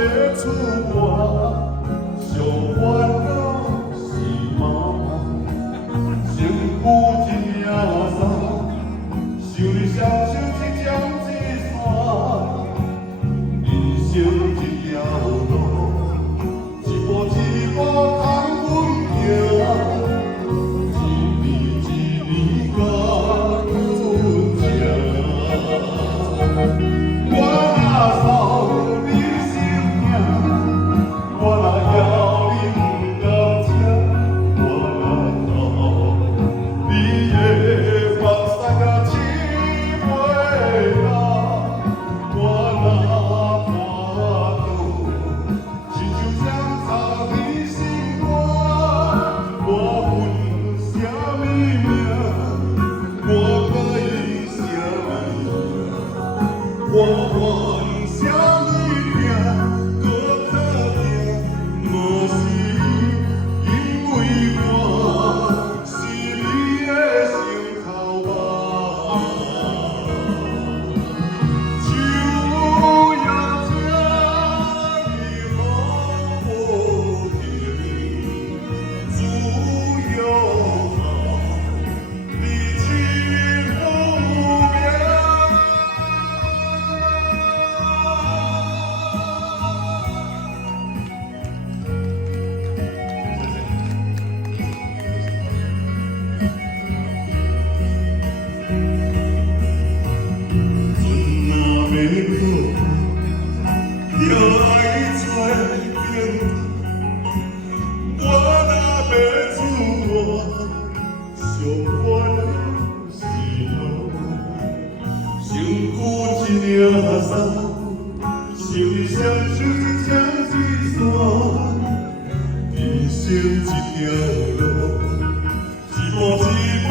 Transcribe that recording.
要出外，上烦恼是茫茫，身躯一领衫，想你双手一针一线，人生这条路，一步一步通阮行。 我愿啥物命，搁较拼，无是因为我是你的心头肉。就要这你好无情，自由好，你幸福命。 要爱做平，我若要自我，上烦恼是路，身躯一领衫，想你双手一针一线，人生这条路，一步一步。